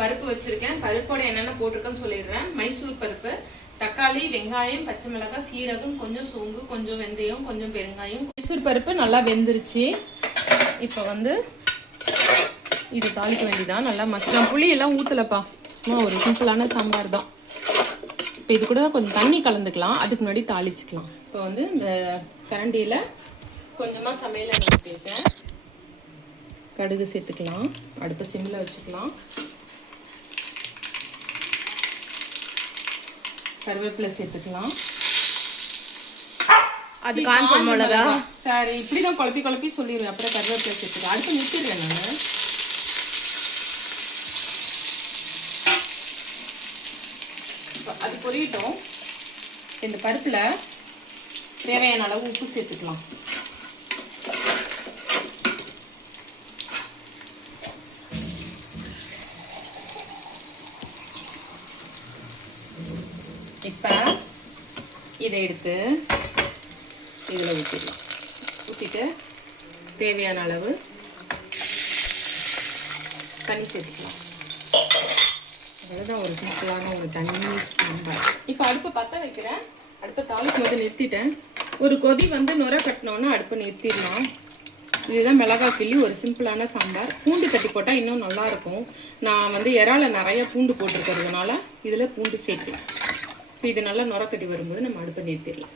பருப்பு வச்சிருக்கேன். பருப்போட என்னென்ன போட்டிருக்கேன்னு சொல்லிடுறேன். மைசூர் பருப்பு, தக்காளி, வெங்காயம், பச்சை மிளகாய், சீரகம், கொஞ்சம் சோம்பு, கொஞ்சம் வெந்தயம், கொஞ்சம் பெருங்காயம். மைசூர் பருப்பு நல்லா வெந்துருச்சு. இப்போ வந்து இது தாளிக்க வேண்டியதான். நல்லா மசாலா புளி எல்லாம் ஊற்றலப்பா, சும்மா ஒரு சிம்பிளான சாம்பார் தான். இப்போ இது கூட கொஞ்சம் தண்ணி கலந்துக்கலாம், அதுக்கு முன்னாடி தாளிச்சுக்கலாம். இப்போ வந்து இந்த கரண்டியில் கொஞ்சமாக சமையல் எண்ணெய் ஊற்றிருக்கேன். கடுகு சேர்த்துக்கலாம். அடுப்பு சிம்மில் வச்சுக்கலாம். கருவேப்பிலை சேர்த்துக்கலாம். அது காஞ்ச மிளகா. சரி, இப்படிதான் குழப்பி குழப்பி சொல்லிடுவேன். அப்புறம் கருவேப்பிலை சேர்த்துக்கலாம். அடுப்பு நிறுத்திடுறேன் நான். அது பொரியட்டும். இந்த பருப்புல தேவையான அளவு உப்பு சேர்த்துக்கலாம். இப்போ இதை எடுத்து இதில் ஊற்றிடலாம். ஊற்றிட்டு தேவையான அளவு தண்ணி சேர்த்துக்கலாம். அதுதான் ஒரு சிம்பிளான ஒரு தண்ணி சாம்பார். இப்போ அடுப்பை பற்ற வைக்கிறேன். அடுப்பை தாளிக்கும் போது நிறுத்திட்டேன். ஒரு கொதி வந்து நுரை கட்டினோன்னா அடுப்பை நிறுத்திடலாம். இதுதான் மிளகாய் கிள்ளி ஒரு சிம்பிளான சாம்பார். பூண்டு கட்டி போட்டால் இன்னும் நல்லாயிருக்கும். நான் வந்து இறால நிறைய பூண்டு போட்டிருக்கிறதுனால இதில் பூண்டு சேர்க்கலாம். இப்போ இது நல்லா நுரை கட்டி வரும்போது நம்ம அடுப்பை நிறுத்திடலாம்.